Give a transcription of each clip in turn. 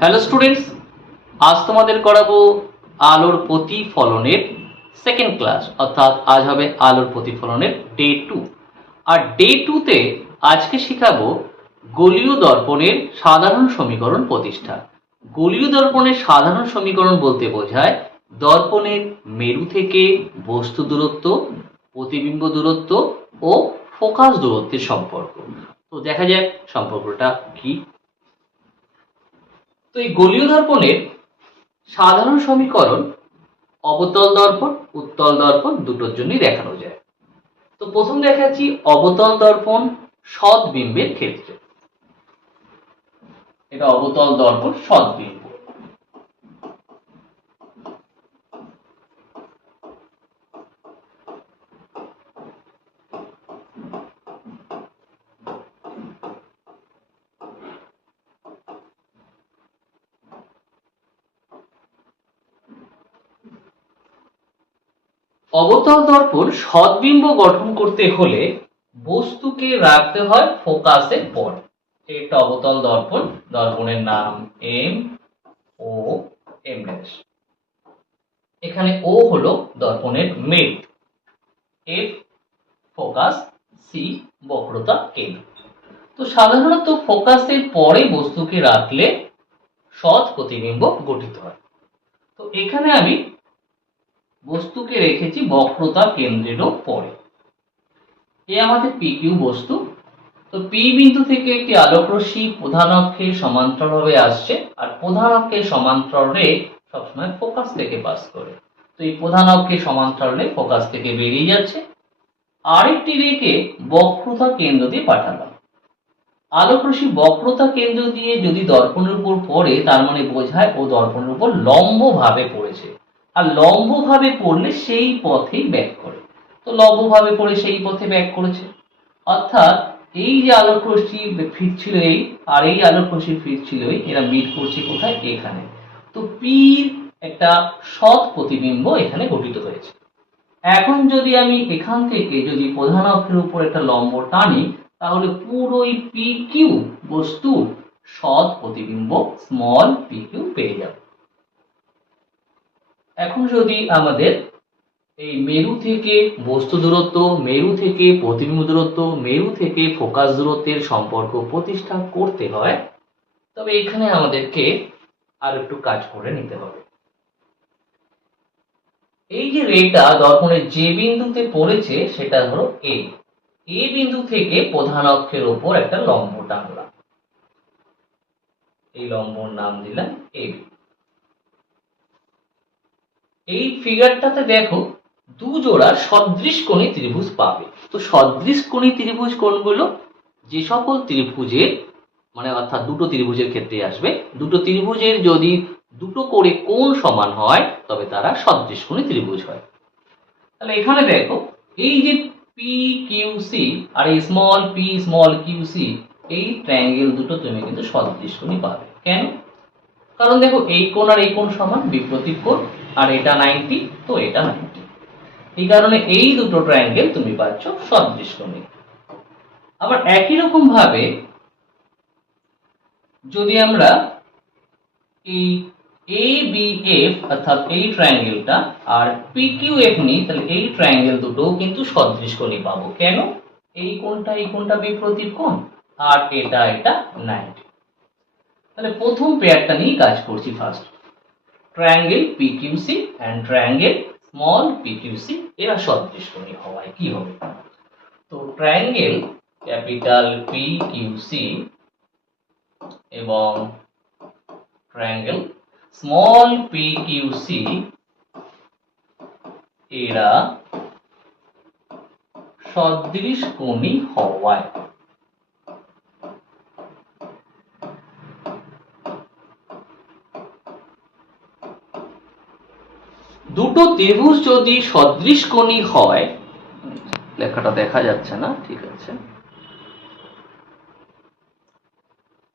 Hello students, আজ তোমাদের করাবো আলোর প্রতিফলনের সেকেন্ড ক্লাস, অর্থাৎ আজ হবে আলোর প্রতিফলনের ডে 2। আর ডে 2তে আজকে শেখাবো গোলীয় দর্পণের সাধারণ সমীকরণ প্রতিষ্ঠা। গোলীয় দর্পণের সাধারণ সমীকরণ বলতে বোঝায় দর্পণের মেরু থেকে বস্তু দূরত্ব, প্রতিবিম্ব দূরত্ব ও ফোকাস দূরত্বের সম্পর্ক। তো দেখা যাক সম্পর্কটা কি। তো এই গোলীয় দর্পণের সাধারণ সমীকরণ অবতল দর্পণ, উত্তল দর্পণ দুটোর জন্যই দেখানো যায়। তো প্রথম দেখাচ্ছি অবতল দর্পণ সৎবিম্বের ক্ষেত্রে। এটা অবতল দর্পণ সৎবিম্ব। অবতল দর্পণ সৎবিম্ব গঠন করতে হলে বস্তুকে রাখতে হয় ফোকাসের পরে। একটা অবতল দর্পণ, দর্পণের নাম এম ও এম ড্যাশ। এখানে ও হলো দর্পণের মেরু, এফ ফোকাস, সি বক্রতা কেন্দ্র। তো সাধারণত ফোকাসের পরে বস্তুকে রাখলে সৎ প্রতিবিম্ব গঠিত হয়। তো এখানে আমি বস্তুকে রেখেছি বক্রতা কেন্দ্রেরও পরে। এ আমাদের পি কিউ বস্তু। তো পি বিন্দু থেকে একটি আলোক রশ্মি প্রধান অক্ষের সমান্তরালভাবে আসছে, আর প্রধান অক্ষের সমান্তরালে সবসময় ফোকাস থেকে পাস করে। তো এই প্রধান অক্ষের সমান্তরালে ফোকাস থেকে বেরিয়ে যাচ্ছে। আরেকটি রেখে বক্রতা কেন্দ্র দিয়ে পাঠালাম। আলোক রশ্মি বক্রতা কেন্দ্র দিয়ে যদি দর্পণের উপর পড়ে, তার মানে বোঝায় ও দর্পণের উপর লম্বভাবে পড়েছে। আর লম্বভাবে পড়লে সেই পথেই ব্যাক করে। তো লম্বভাবে পড়ে সেই পথে ব্যাক করেছে, অর্থাৎ এই যে আলোক রশ্মি ফিরছিল এই, আর এই আলোক রশ্মি ফিরছিল এই, এরা মিট করছে কোথায়? এখানে। তো পির একটা সৎ প্রতিবিম্ব এখানে গঠিত হয়েছে। এখন যদি আমি এখান থেকে যদি প্রধান অক্ষের উপর একটা লম্ব টানি, তাহলে পুরোই পি কিউ বস্তুর সৎ প্রতিবিম্ব স্মল পি কিউ পেয়ে যাব। এখন যদি আমাদের এই মেরু থেকে বস্তু দূরত্ব, মেরু থেকে প্রতিবিম্ব দূরত্ব, মেরু থেকে ফোকাস দূরত্বের সম্পর্ক প্রতিষ্ঠা করতে হয়, তবে এখানে আমাদেরকে আর একটু কাজ করে নিতে হবে। এই যে রেটা দর্পণের যে বিন্দুতে পড়েছে সেটা হলো এ। এ বিন্দু থেকে প্রধান অক্ষের উপর একটা লম্ব টানলাম, এই লম্বর নাম দিলাম এ। এই ফিগারটাতে দেখো দু জোড়া সদৃশকোণী ত্রিভুজ পাবে। তো সদৃশকোণী ত্রিভুজ কোনগুলো? যে সকল ত্রিভুজের মানে অর্থাৎ দুটো ত্রিভুজের ক্ষেত্রে আসবে, দুটো ত্রিভুজের যদি দুটো করে কোণ সমান হয় তবে তারা সদৃশকোণী ত্রিভুজ হয়। তাহলে এখানে দেখো এই যে পি কিউ সি আর এই small P small Q C, এই ট্রায়াঙ্গেল দুটো তুমি কিন্তু সদৃশকোণী পাবে। কেন? কারণ দেখো এই কোণ আর এই কোণ সমান, বিপরীত কোণ, আর এটা 90, তো এটা 90। এই কারণে এই দুটো ট্রায়াঙ্গেল তুমি পাচ্ছ সদৃশকোণী। আবার একই রকম ভাবে যদি আমরা এই এ বি এফ অর্থাৎ এই ট্রায়াঙ্গেলটা আর পি কিউ এফ নিই, তাহলে এই ট্রায়াঙ্গেল দুটোও কিন্তু সদৃশকোণী পাবো। কেন? এই কোণটা বিপরীত কোণ, আর এটা 90। তাহলে প্রথম পেয়ারটা নিয়ে কাজ করছি। First triangle P Q C and triangle small P Q C, এরা সদৃশকোণী হওয়ায় কি হবে? তো ট্রায়াঙ্গেল ক্যাপিটাল পিকিউসি এবং ট্রায়াঙ্গেল স্মল পিকিউসি এরা সদৃশকোণী হওয়ায় দুটো ত্রিভুজ যদি সদৃশকোণী হয়, লেখাটা দেখা যাচ্ছে না, ঠিক আছে।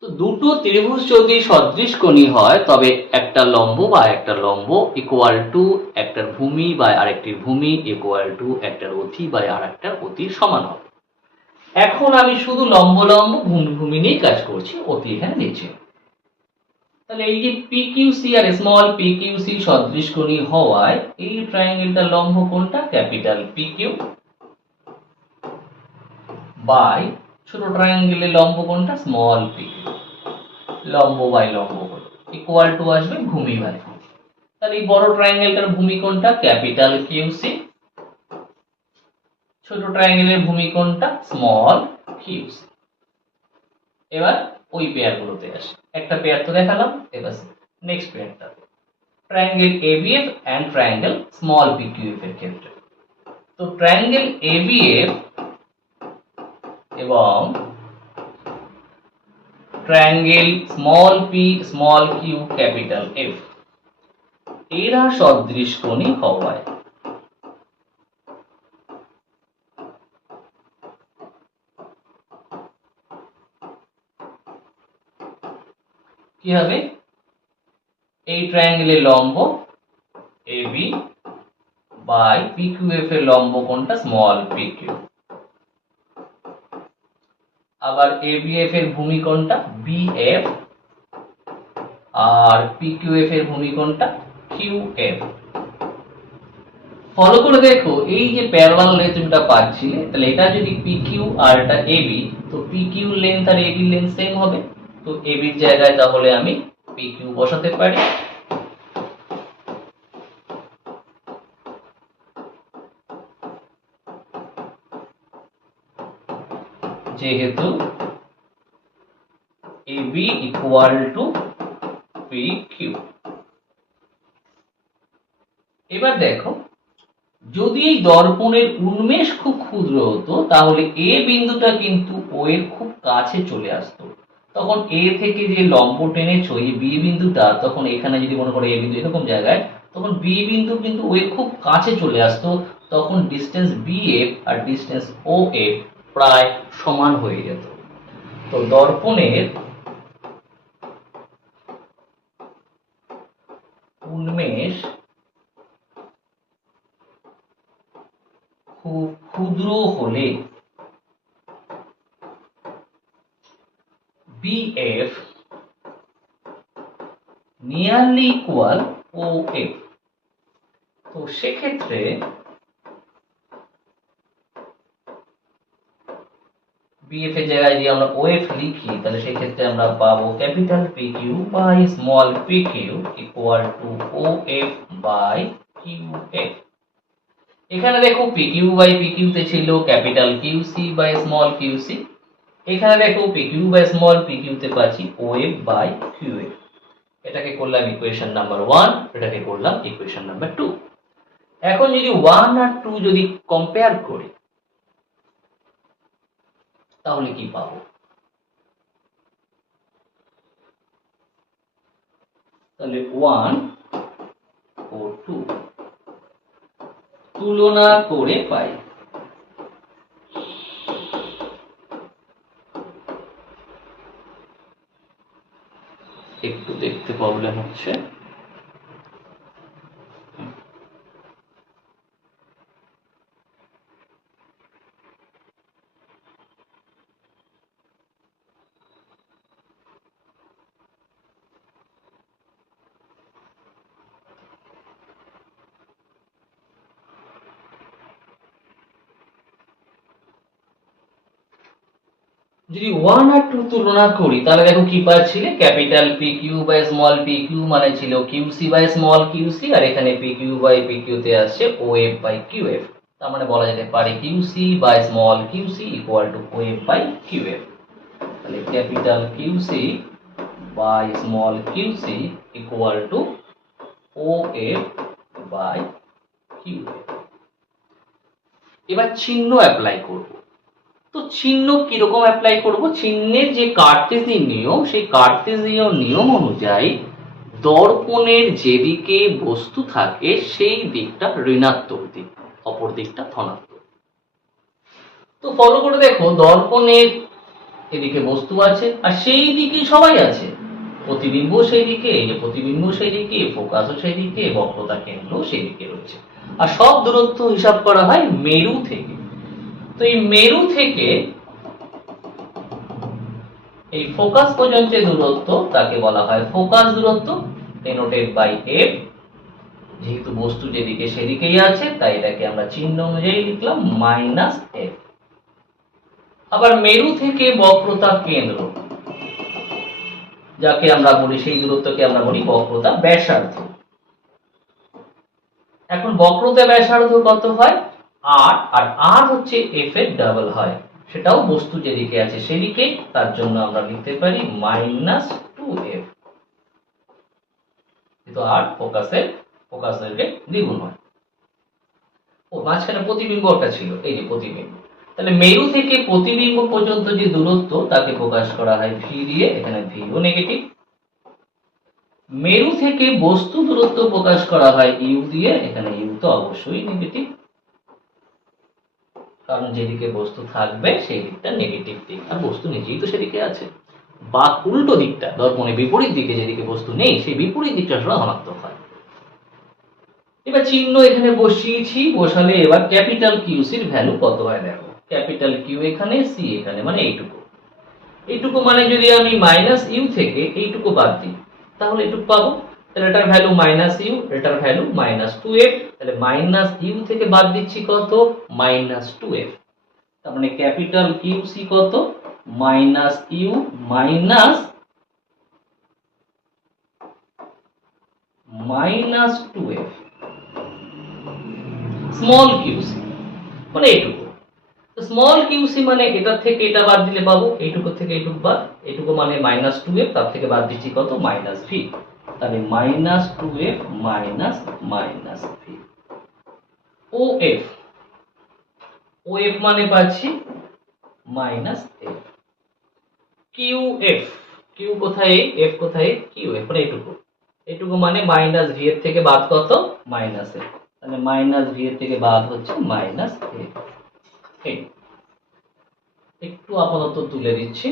তো দুটো ত্রিভুজ যদি সদৃশকোণী হয় তবে একটা লম্ব বা একটা লম্ব ইকুয়াল টু একটার ভূমি বা আরেকটির ভূমি ইকুয়াল টু একটার অতি বা আরেকটার অতির সমান হবে। এখন আমি শুধু লম্ব লম্ব ভূমি ভূমি নিয়ে কাজ করছি, অতি এখানে নিচে। তাহলে এই যে পিকিউসি আর স্মল পিকিউসি সদৃশকোণী হওয়ায় এই ট্রায়াঙ্গেলটার লম্ব কোণটা ক্যাপিটাল পিকিউ বাই ছোট ট্রায়াঙ্গেলের লম্ব কোণটা স্মল পিকিউ, লম্ব বাই লম্ব কোণ ইকুয়াল টু আসবে ভূমি বাই ভূমি। তাহলে এই বড় ট্রায়াঙ্গেলটার ভূমি কোণটা ক্যাপিটাল কিউসি, ছোট ট্রায়াঙ্গেলের ভূমি কোণটা স্মল কিউসি। এবার ওই পেয়ারগুলোতে আসি, একটা পেয়ার তো দেখালাম, এবার নেক্সট পেয়ারটা triangle A B F and triangle small P Q F এর ক্ষেত্রে। তো ট্রায়াঙ্গেল এবিএফ এবং triangle small P small Q capital F এরা সদৃশকোণী হওয়ায় কি হবে, এই ট্রায়াঙ্গেলের লম্ব এবি বাই পিকিউএফ এর লম্ব কোণটা স্মল পিকিউ, আবার এবিএফ এর ভূমি কোণটা বিএফ আর পিকিউএফ এর ভূমি কোণটা কিউএফ। ফলো করে দেখো এই যে প্যারালাল রেখাটা পাচ্ছিলে, তাহলে এটা যদি পিকিউ আর এটা এবি, তো পিকিউ লেন্থ আর এবি লেন্থ সেম হবে। তো এবির জায়গায় তাহলে আমি পিকিউ বসাতে পারি। যেহেতু এবি ইকুয়াল টু পিকিউ। এবার দেখো যদি এই দর্পণের উন্মেষ খুব ক্ষুদ্র হতো তাহলে এ বিন্দুটা কিন্তু ও এর খুব কাছে চলে আসতো। তখন এ থেকে যে লম্ব টেনেছো এই বি বিন্দুটা, তখন এখানে যদি মনে করো এ বিন্দু এরকম জায়গায়, তখন বি বিন্দু কিন্তু ও এর খুব কাছে চলে আসতো। তখন distance B F R distance ও এফ প্রায় সমান হয়ে যেত। তো দর্পণের উন্মেষ খুব ক্ষুদ্র হলে BF নিয়ারলি ইকুয়াল OF। তো সেক্ষেত্রে BF এর জায়গায় যদি আমরা OF লিখি, তাহলে সেক্ষেত্রে আমরা পাবো capital PQ by small pq equal to OF by QF। এখানে দেখো PQ বাই PQ তে ছিল capital QC by small QC, এখানে দেখো PQ বাই স্মল PQ তে পাচ্ছি OF বাই QF। এটাকে করলাম ইকুয়েশন নাম্বার 1, এটাকে করলাম ইকুয়েশন নাম্বার 2। এখন যদি 1 আর 2 যদি কম্পেয়ার করি তাহলে কি পাবো, তাহলে 1 ও 2 তুলনা করে পাই। একটু দেখতে প্রবলেম হচ্ছে। যদি 1 আর 2 তুলনা করি তাহলে দেখো কি পাচ্ছিলে, capital PQ by small PQ মানে ছিল QC বাই স্মল QC, আর এখানে PQ বাই PQ তে আসছে OF বাই QF। তার মানে বলা যেতে পারে QC by small QC equal to OF by QF। তাহলে capital QC by small QC equal to OF by QF। এবার চিহ্ন অ্যাপ্লাই করব। তো চিহ্ন কিরকম অ্যাপ্লাই করব, চিহ্নের যে কার্টেসিয়ান নিয়ম, সেই কার্টেসিয়ান নিয়ম অনুযায়ী দর্পণের যেদিকে বস্তু থাকে সেই দিকটা ঋণাত্মক দিক, অপর দিকটা ধনাত্মক। তো ফলো করে দেখো দর্পণের এদিকে বস্তু আছে আর সেই দিকে সবাই আছে, প্রতিবিম্ব সেই দিকে, এই যে প্রতিবিম্ব সেই দিকে, ফোকাসও সেই দিকে, বক্রতা কেন্দ্র সেই দিকে রয়েছে। আর সব দূরত্ব হিসাব করা হয় মেরু থেকে। তো এই মেরু থেকে এই ফোকাস পর্যন্ত যে দূরত্ব তাকে বলা হয় ফোকাস দূরত্ব, ডিনোটেড বাই এফ। যেহেতু বস্তু যেদিকে সেদিকেই আছে তাই এটাকে আমরা চিহ্ন অনুযায়ী লিখলাম মাইনাস এফ। আবার মেরু থেকে বক্রতা কেন্দ্র যাকে আমরা বলি, সেই দূরত্বকে আমরা বলি বক্রতা ব্যাসার্ধ। এখন বক্রতা ব্যাসার্ধ কত হয়? আর আর হচ্ছে এফ এর ডাবল হয়, সেটাও বস্তু যেদিকে আছে সেদিকে, তার জন্য আমরা লিখতে পারি মাইনাস 2f। কিন্তু আর ফোকাসের দ্বিগুণ হয়। ও মাঝখানে প্রতিবিম্বটা ছিল, এই যে প্রতিবিম্ব। তাহলে মেরু থেকে প্রতিবিম্ব পর্যন্ত যে দূরত্ব তাকে প্রকাশ করা হয় ভি দিয়ে, এখানে ভিও নেগেটিভ। মেরু থেকে বস্তু দূরত্ব প্রকাশ করা হয় ইউ দিয়ে, এখানে ইউ তো অবশ্যই নেগেটিভ, কারণ যেদিকে বস্তু থাকবে সেই দিকটা নেগেটিভ দিক, আর বস্তু নিজেই তো সেদিকে আছে। বা উল্টো দিকটা, দর্পণে বিপরীত দিকে যেদিকে বস্তু নেই সেই বিপরীত দিকটা ধনাত্মক হয়। এবার চিহ্ন এখানে বসিয়েছি, বসালে এবার ক্যাপিটাল কিউসির ভ্যালু কত হয় দেখো। ক্যাপিটাল কিউ এখানে, সি এখানে, মানে এইটুকু মানে যদি আমি মাইনাস ইউ থেকে এইটুকু বাদ দিই তাহলে এইটুকু পাবো। তাহলে এটার ভ্যালু মাইনাস ইউ, এটার ভ্যালু মাইনাস 2f। তাহলে মাইনাস ইউ থেকে বাদ দিচ্ছি কত? Minus 2f। তার মানে ক্যাপিটাল কিউ সি কত? Minus u minus 2f। Small QC মানে এইটুকু। স্মল কিউসি মানে এটার থেকে এটা বাদ দিলে পাবো, এইটুকু থেকে এইটুকু বাদ, এইটুকু মানে মাইনাস 2f, তার থেকে বাদ দিচ্ছি কত? Minus V. তাহলে minus 2f minus V. O F মানে পাচ্ছি মাইনাস এফ। কিউ কোথায়? এফ কোথায়? কিউএফ মানে এইটুকু মানে মাইনাস ভি এর থেকে বাদ কত? Minus F. তাহলে মাইনাস ভি এর থেকে বাদ হচ্ছে মাইনাস এফ। একটু আপাতত তুলে দিচ্ছি।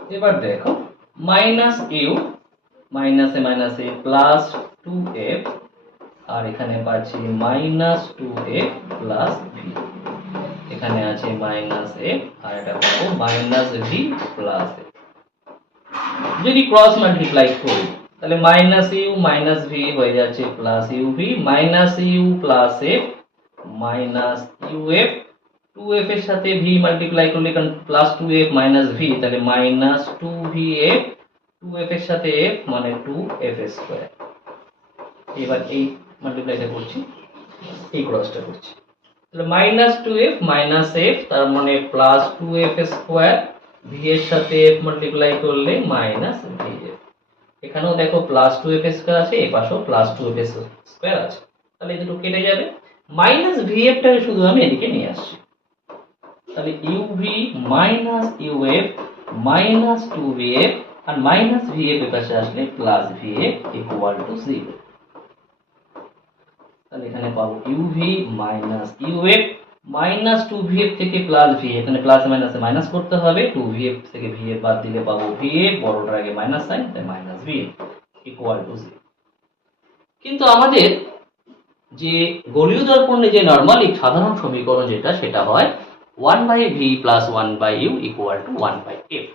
এবার দেখো মাইনাস ইউ মাইনাসে মাইনাসে প্লাস 2f, আর এখানে পাচ্ছি মাইনাস 2f প্লাস ভি। এখানে আছে মাইনাস এফ, আর এটা পাবো মাইনাস ভি প্লাস এফ। যদি ক্রস মাল্টিপ্লাই করি তাহলে মাইনাস ইউ মাইনাস ভি হয়ে যাচ্ছে plus u v, minus u plus f minus uf. 2f এর সাথে v মাল্টিপ্লাই করলে কারণ প্লাস 2f মাইনাস v, তাহলে মাইনাস 2vf। 2f এর সাথে f মানে 2f স্কয়ার। এবার এই মাল্টিপ্লাইটা করছি, এই ক্রসটা করছি, তাহলে মাইনাস 2f মাইনাস f, তার মানে প্লাস 2f স্কয়ার। v এর সাথে f মাল্টিপ্লাই করলে মাইনাস vf। এখানেও দেখো প্লাস 2f স্কয়ার আছে, এই পাশেও প্লাস 2f স্কয়ার আছে, তাহলে এই দুটো কেটে যাবে। মাইনাস vf টাকে শুধু আমি এদিকে নিয়ে আসছি, তাহলে uv minus uf minus 2vf, আর মাইনাস vf এর পাশে আসলে প্লাস vf ইকুয়াল টু 0। তাহলে এখানে পাবো uv minus uf minus 2vf থেকে প্লাস vf, এখানে প্লাস মাইনাসে মাইনাস করতে হবে, 2vf থেকে vf বাদ দিলে পাবো vf, বড়টার আগে মাইনাস সাইন, তাই মাইনাস vf ইকুয়াল টু 0। কিন্তু আমাদের যে গোলীয় দর্পণে যে নরমালি সাধারণ সমীকরণ যেটা, সেটা হয় 1/v plus 1/u equal to 1/f।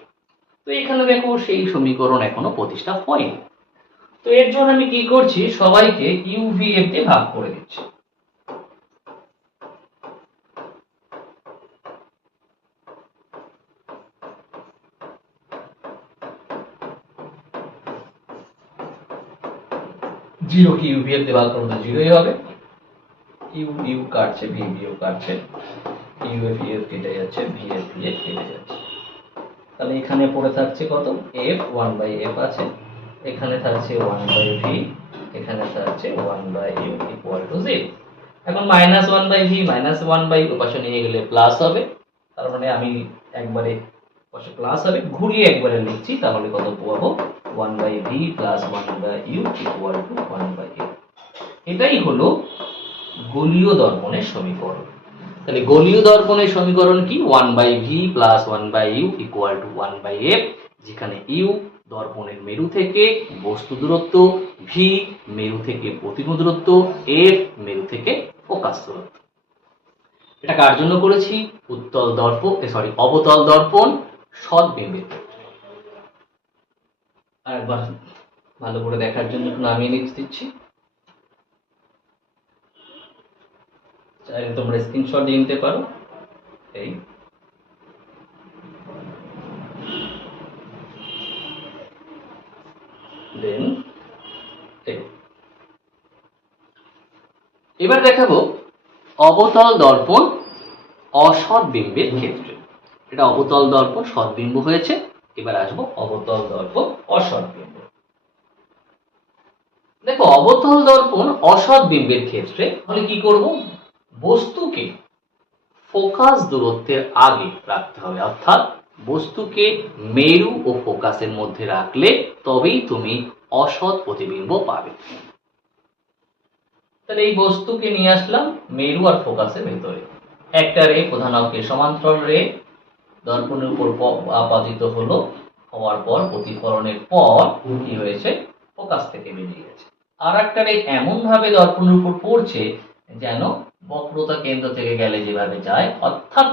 তো এখানে দেখো সেই সমীকরণ এখনো প্রতিষ্ঠা হয়নি। তো এর জন্য আমি কি করছি, সবাইকে uvf দিয়ে ভাগ করে দিচ্ছি। জিরো কি uvf দিয়ে ভাগ করলে জিরোই হবে, ইউ কাটছে, ভিও কাটছে, uf কেটে যাচ্ছে, vf কেটে যাচ্ছে। তাহলে এখানে পড়ে থাকছে কত? f 1/f আছে, এখানে থাকছে 1/v, এখানে থাকছে 1/u ইকুয়াল টু 0। এখন মাইনাস 1/v মাইনাস 1/u পাশে নিয়ে গেলে প্লাস হবে, তার মানে আমি একবারে পাশে প্লাস হবে, ঘুরিয়ে একবারে লিখছি, তাহলে কত পাবো? 1/v plus 1/u equal to 1/f। এটাই হলো গোলীয় দর্পণের সমীকরণ। তাহলে গোলীয় দর্পণের সমীকরণ কি? 1/v plus 1/u equal to 1/f, যেখানে u দর্পণের মেরু থেকে বস্তু দূরত্ব, v মেরু থেকে প্রতিবিম্ব দূরত্ব, f মেরু থেকে ফোকাস দূরত্ব। এটা কার জন্য করেছি? অবতল দর্পণ সদ্বিম্বের ক্ষেত্রে। আর একবার ভালো করে দেখার জন্য একটু নামিয়ে দিচ্ছি, চাইলে তোমরা স্ক্রিনশট দিয়ে নিতে পারো। এই দেন এবার দেখাবো অবতল দর্পণ অসৎবিম্বের ক্ষেত্রে। এটা অবতল দর্পণ সৎবিম্ব হয়েছে, এবার আসবো অবতল দর্পণ অসৎবিম্ব। দেখো অবতল দর্পণ অসৎবিম্বের ক্ষেত্রে তাহলে কি করব? বস্তুকে ফোকাস দূরত্বের আগে রাখতে হবে, অর্থাৎ বস্তুকে মেরু ও ফোকাসের মধ্যে রাখলে তবেই তুমি অসৎ প্রতিবিম্ব পাবে। তাহলে এই বস্তুকে নিয়ে আসলাম মেরু আর ফোকাসের ভেতরে, একটা রে প্রধান অক্ষের সমান্তরাল রে দর্পণের উপর আপতিত হলো, হওয়ার পর প্রতিফলনের পর কি হয়েছে? ফোকাস থেকে বেরিয়ে গেছে। আর একটা রে এমন ভাবে দর্পণের উপর পড়ছে যেন বক্রতা কেন্দ্র থেকে গেলে যেভাবে যায়, অর্থাৎ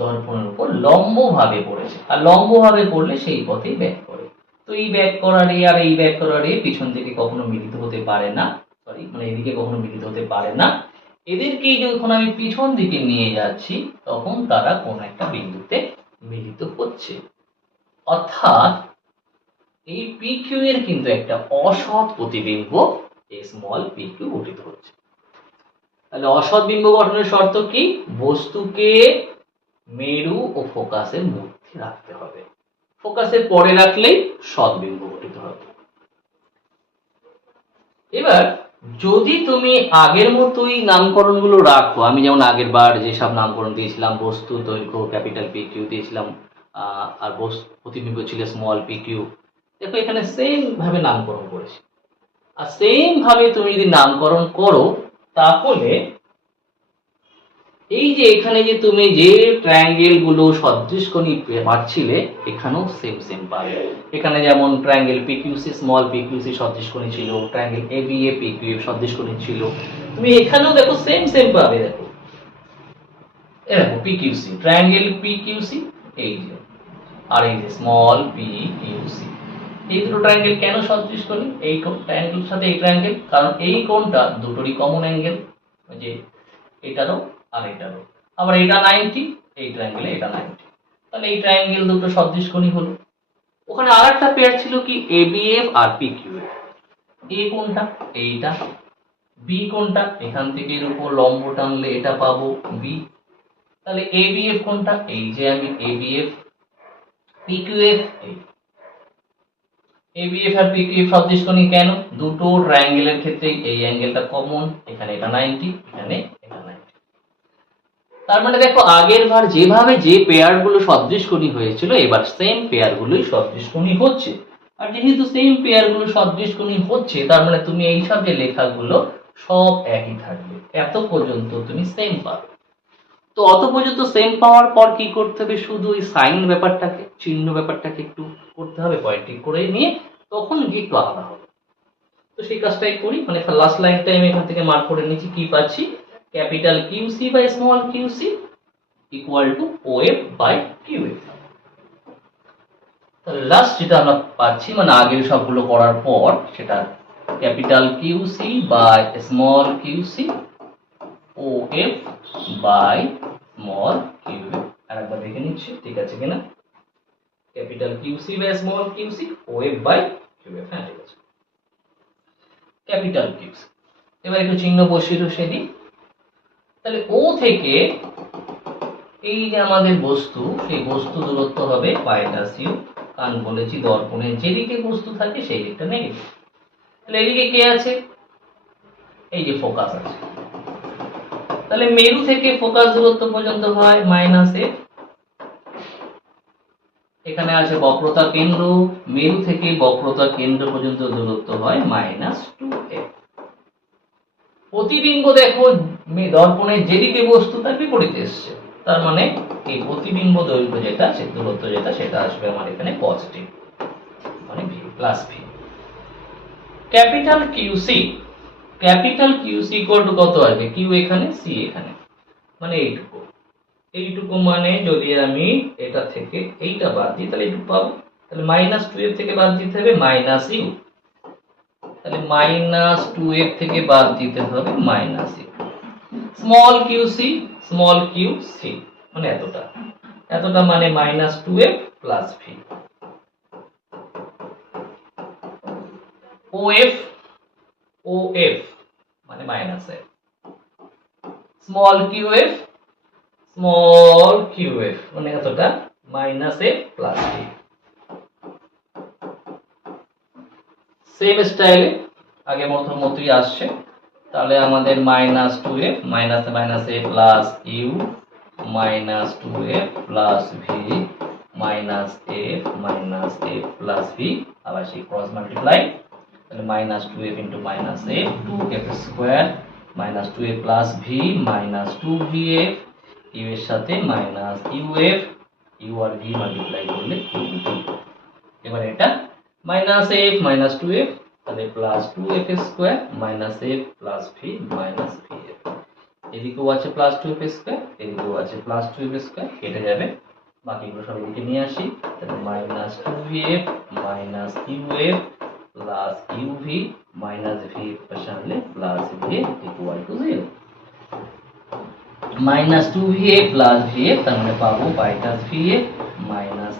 দর্পণের উপর লম্ব ভাবে পড়েছে, আর লম্ব ভাবে পড়লে সেই পথেই ব্যাক করে। তো এই ব্যাক করা রে আর এই ব্যাক করা রে পিছন থেকে কখনো মিলিত হতে পারে না, এদিকে কখনো মিলিত হতে পারে না। এদেরকে যখন আমি পিছন দিকে নিয়ে যাচ্ছি তখন তারা কোন একটা বিন্দুতে মিলিত হচ্ছে, অর্থাৎ এই PQ এর কিন্তু একটা অসৎ প্রতিবিম্ব স্মল PQ গঠিত হচ্ছে। তাহলে অসৎ বিম্ব গঠনের শর্ত কি? বস্তুকে মেরু ও ফোকাসের মধ্যে রাখতে হবে, ফোকাসের পরে রাখলেই সৎবিম্ব গঠিত হবে। এবার যদি তুমি আগের মতোই নামকরণগুলো রাখো, আমি যেমন আগের বার যেসব নামকরণ দিয়েছিলাম, বস্তু দৈর্ঘ্য ক্যাপিটাল PQ দিয়েছিলাম, আর প্রতিবিম্ব ছিল স্মল PQ, দেখো এখানে সেম ভাবে নামকরণ করেছি। আর সেম ভাবে তুমি যদি নামকরণ করো তাহলে এই যে এখানে যে তুমি যে ট্রায়াঙ্গেল গুলো সদৃশকোণী পাচ্ছিলে এখানেও সেম সেম পাবে। এখানে যেমন ট্রায়াঙ্গেল PQC স্মল PQC সদৃশকোণী ছিল, ট্রায়াঙ্গেল ABA PQF সদৃশকোণী ছিল, তুমি এখানেও দেখো সেম সেম পাবে। দেখো দেখো PQC ট্রায়াঙ্গেল PQC, এই যে আর এই যে স্মল PQC, এই দুটো ট্রায়াঙ্গেল কেন সদৃশকোণী? এই ট্রায়াঙ্গেলের সাথে এই ট্রায়াঙ্গেল, কারণ এই কোণটা দুটোরই কমন অ্যাঙ্গেল, যে এটারও আর এটারও। আবার এটা 90, এই ট্রায়াঙ্গেলে এটা 90, তাহলে এই ট্রায়াঙ্গেল দুটো সদৃশকোণী হলো। ওখানে আরেকটা পেয়ার ছিল কি? ABF আর PQF। এ কোনটা? এইটা। বি কোনটা? এখান থেকে এর উপর লম্ব টানলে এটা পাবো বি। তাহলে ABF কোনটা? এই যে আমি ABF। PQF, এই ABF আর PQF সদৃশকোণী কেন? দুটো ট্রায়াঙ্গেলের ক্ষেত্রে এই অ্যাঙ্গেলটা কমন, এখানে এটা 90, এখানে এটা 90। তার মানে দেখো আগের বার যেভাবে যে পেয়ার গুলো সদৃশকোণী হয়েছিল এবার সেম পেয়ার গুলোই সদৃশকোণী হচ্ছে। আর যেহেতু সেম পেয়ার গুলো সদৃশকোণী হচ্ছে তার মানে তুমি এই সব যে লেখাগুলো সব একই থাকবে, এত পর্যন্ত তুমি সেম পাবে। তো অত পর্যন্ত সেম পাওয়ার পর কি করতে হবে? শুধু ওই সাইন ব্যাপারটাকে, চিহ্ন ব্যাপারটাকে একটু করতে হবে, পয়েন্টিং করে নিয়ে তখন গিয়ে একটু আলাদা হবে। তো সেই কাজটাই করি, মানে লাস্ট লাইনটা আমি এখান থেকে মার্ক করে নিচ্ছি। কি পাচ্ছি? Capital QC by small QC equal to OF by QF। তাহলে লাস্ট যেটা আমরা পাচ্ছি, মানে আগের সবগুলো করার পর, সেটা capital QC by small QC OF by small QF। আরেকবার দেখে নিচ্ছি ঠিক আছে কিনা। Capital QC by small QC OF by QF, হ্যাঁ ঠিক আছে। ক্যাপিটাল QC, এবার একটু চিহ্ন বসিয়ে দিই। তাহলে ও থেকে এই যে আমাদের বস্তু, সেই বস্তু দূরত্ব হবে -u, কারণ বলেছি দর্পণের যেদিকে বস্তু থাকে সেই দিকটা নেগেটিভ। তাহলে এদিকে কে আছে? এই যে ফোকাস আছে। তাহলে মেরু থেকে ফোকাস দূরত্ব পর্যন্ত হয় -f। এখানে আছে বক্রতা কেন্দ্র, মেরু থেকে বক্রতা কেন্দ্র পর্যন্ত দূরত্ব হয় -2f। প্রতিবিম্ব দেখো দর্পণের যেদিকে বস্তু তার বিপরীতে এসছে, তার মানে এই প্রতিবিম্ব দৈর্ঘ্য যেটা, সে দূরত্ব যেটা, সেটা আসবে আমার এখানে পজিটিভ, মানে v plus v। Capital QC equal two কত আসবে? Q এখানে, C এখানে, মানে এইটুকু। এইটুকু মানে যদি আমি এটা থেকে এইটা বাদ দিই তাহলে এইটুকু পাবো। তাহলে -2f থেকে বাদ দিতে হবে -u, তাহলে -2f থেকে বাদ দিতে হবে -u। স্মল কিউ সি মানে এতটা, এতটা মানে -2f প্লাস ভি। ওএফ মানে -f, স্মল কিউএফ মানে এতটা -f প্লাস ভি। সেম স্টাইলে আগের মতোই আসছে। তাহলে আমাদের -2f -a plus u -2f plus v -f plus v, আবার সেই ক্রস মাল্টিপ্লাই। তাহলে -2f into -a 2f square -2a plus v -2vf, u এর সাথে -uf, ইউ আর ভি মাল্টিপ্লাই করলে ইউ। এবার এটা -f -2f তাহলে plus 2f square -f plus v -vf, এদিকেও আছে প্লাস 2f স্কোয়ার, এদিকেও আছে প্লাস 2f স্কোয়ার, কেটে যাবে। বাকিগুলো সব এদিকে নিয়ে আসি। তাহলে -2vf -uf plus uv -v পাশে আনলে plus vf equal to 0। -2va plus vf তার মানে পাবো minus vf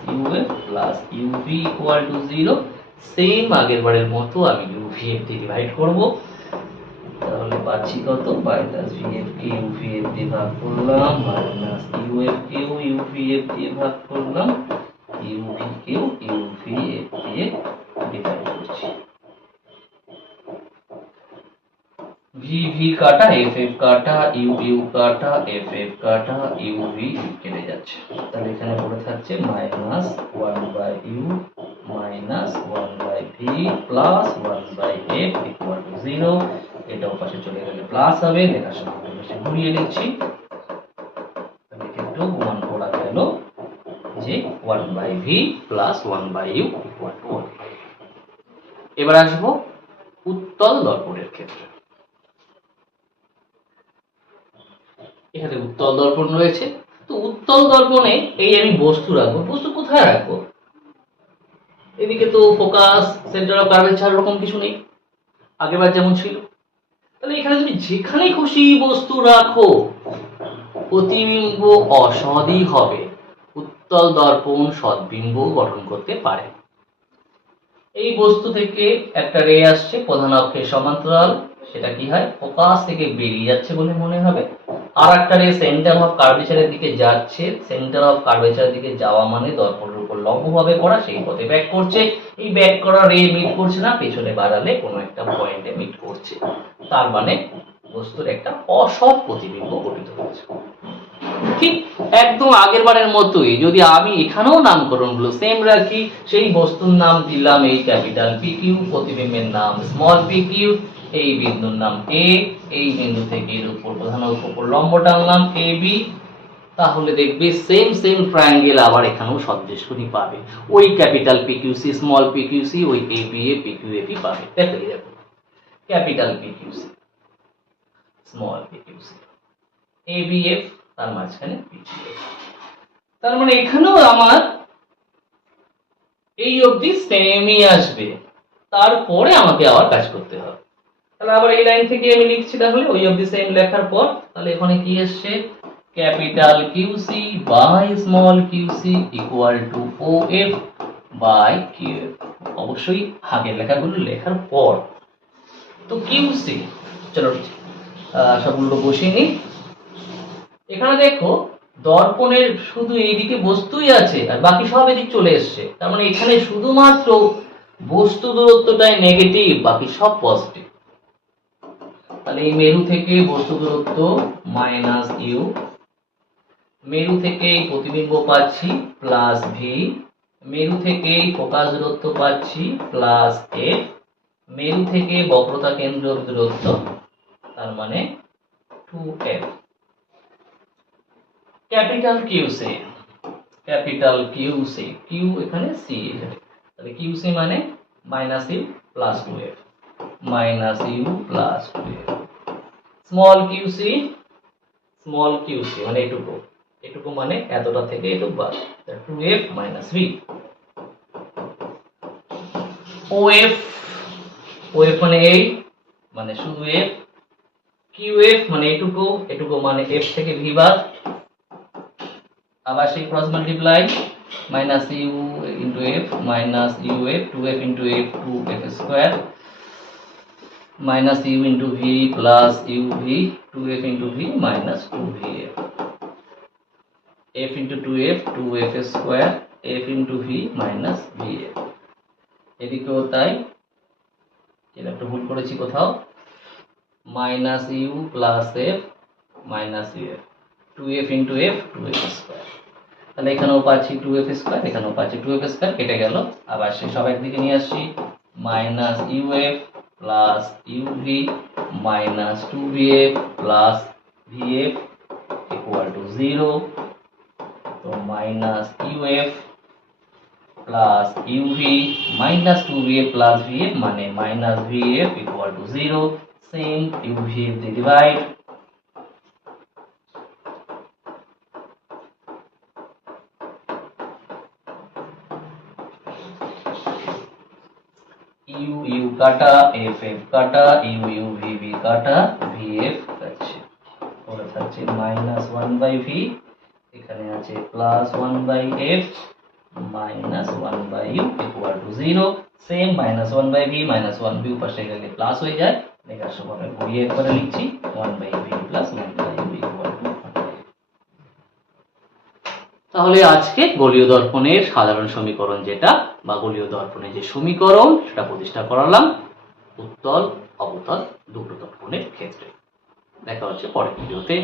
-uf plus uv equal to 0। Same আগের বারের মতো আমি uv দিয়ে ডিভাইড করব। তাহলে পাচ্ছি কত, -vf কে uvf দিয়ে ভাগ করলাম, -uf কে uvf দিয়ে ভাগ করলাম, uv কে uvf দিয়ে ডিভাইড করছি। v কাটা, f কাটা, u কাটা, f কাটা, uv কেটে যাচ্ছে। তাহলে এখানে পড়ে থাকছে -1/u -1/v plus 1/f equal to 0। এটাও পাশে চলে গেলে প্লাস হবে, লেখার সময় পাশে ঘুরিয়ে লিখছি। তাহলে একটু প্রমাণ করা গেল যে 1/v plus 1/u equal to 1। এবার আসবো উত্তল দর্পণের ক্ষেত্রে। এখানে উত্তল দর্পণ রয়েছে। তো উত্তল দর্পণে এই আমি বস্তু রাখবো, বস্তু কোথায় রাখবো? এদিকে তো ফোকাস, সেন্টার অফ কার্ভেচার এরকম কিছু নেই, আগেরবার যেমন ছিল। তাহলে এখানে তুমি যেখানে খুশি বস্তু রাখো প্রতিবিম্ব অসৎই হবে, উত্তল দর্পণ সৎবিম্ব গঠন করতে পারে। এই বস্তু থেকে একটা রে আসছে প্রধান অক্ষের সমান্তরাল, সেটা কি হয়, ফোকাস থেকে বেরিয়ে যাচ্ছে বলে মনে হবে। আর একটা রে সেন্টার অফ কার্ভেচারের দিকে যাচ্ছে, সেন্টার অফ কার্ভেচারের দিকে যাওয়া মানে দর্পণের উপর লম্বভাবে পড়া, সেই পথে ব্যাক করছে। এই ব্যাক করা রে মিট করছে না, পেছনে বাড়ালে কোনো একটা পয়েন্টে মিট করছে, তার মানে বস্তুর একটা অসৎ প্রতিবিম্ব গঠিত হচ্ছে। ঠিক একদম আগের বারের মতোই যদি আমি এখানেও নামকরণগুলো সেম রাখি, সেই বস্তুর নাম দিলাম এই ক্যাপিটাল পি কিউ, প্রতিবিম্বের নাম স্মল পি কিউ, এই বিন্দুর নাম এ, এই বিন্দু থেকে এর উপর প্রধান উপর লম্ব টানলাম এ বি, তাহলে দেখবে সেম ট্রায়াঙ্গেল আবার এখানেও সদৃশগুণী পাবে। ওই capital P Q C small P Q C ওই A B A P Q A P পাবে। দেখো capital P Q C small P Q C A B F, তার মাঝখানে পিছিয়ে। তার মানে এখানেও আমার এই অবধি সেমই আসবে, তারপরে আমাকে আবার কাজ করতে হবে। তাহলে আবার এই লাইন থেকে আমি লিখছি, তাহলে ওই অবধি সেম লেখার পর তাহলে এখানে কি আসছে, capital QC by small QC equal to O F by Q F. অবশ্যই আগের লেখাগুলো লেখার পর। তো কিউসি, চলো সবগুলো বসিয়ে নিই। এখানে দেখো দর্পণের শুধু এইদিকে বস্তুই আছে আর বাকি সব এদিক চলে এসছে, তার মানে এখানে শুধুমাত্র বস্তু দূরত্বটাই নেগেটিভ, বাকি সব পজিটিভ। তাহলে এই মেরু থেকে বস্তু দূরত্ব -u, মেরু থেকে এই প্রতিবিম্ব পাচ্ছি +v, মেরু থেকে ফোকাস দূরত্ব পাচ্ছি +f, মেরু থেকে বক্রতা কেন্দ্র দূরত্ব তার মানে 2f। Capital QC, capital QC, Q এখানে সি এখানে, তাহলে কিউসি মানে -u plus 2f, -u plus 2f। Small QC মানে এইটুকু এটুকু মানে এতটা থেকে এটুকু বাদ, 2f minus V. Of, of মানে এই, মানে শুধু এফ। কিউএফ মানে এটুকু, এটুকু মানে এফ থেকে ভি বাদ, আবার সেই cross multiply, minus u into f minus u f, 2f into f 2f square, minus u into v plus u v, 2f into v minus 2vf, f into 2f 2f square, f into v minus vf। এদিকেও তাই, এটা একটু ভুল করেছি কোথাও, minus u plus f minus uf, 2f into f 2f square. তাহলে এখানেও পাচ্ছি 2f স্কোয়ার, এখানেও পাচ্ছি 2f স্কোয়ার, কেটে গেল। আবার সে সব একদিকে নিয়ে আসছি, minus UF plus UV minus 2vf plus vf equal to 0। তো minus UF plus UV minus 2vf plus vf মানে minus vf equal to 0। Same ইউভিএফ দিয়ে ডিভাইড, ইউ ইউ কাটা, এফ এফ কাটা, ইউ ইউ ভি ভি কাটা, V F কাটছে, পরে থাকছে minus 1/v, এখানে আছে plus 1/f minus 1/u equal to 0। Same minus 1/v minus 1v পাশে গেলে প্লাস হয়ে যায়, লেখার সময় ঘুরিয়ে করে লিখছি 1/v plus 1/u equal to 1/f। তাহলে আজকে গোলীয় দর্পণের সাধারণ সমীকরণ যেটা, বা গোলীয় দর্পণের যে সমীকরণ সেটা প্রতিষ্ঠা করালাম উত্তল অবতল দুটো দর্পণের ক্ষেত্রে। দেখা হচ্ছে পরের ভিডিওতে।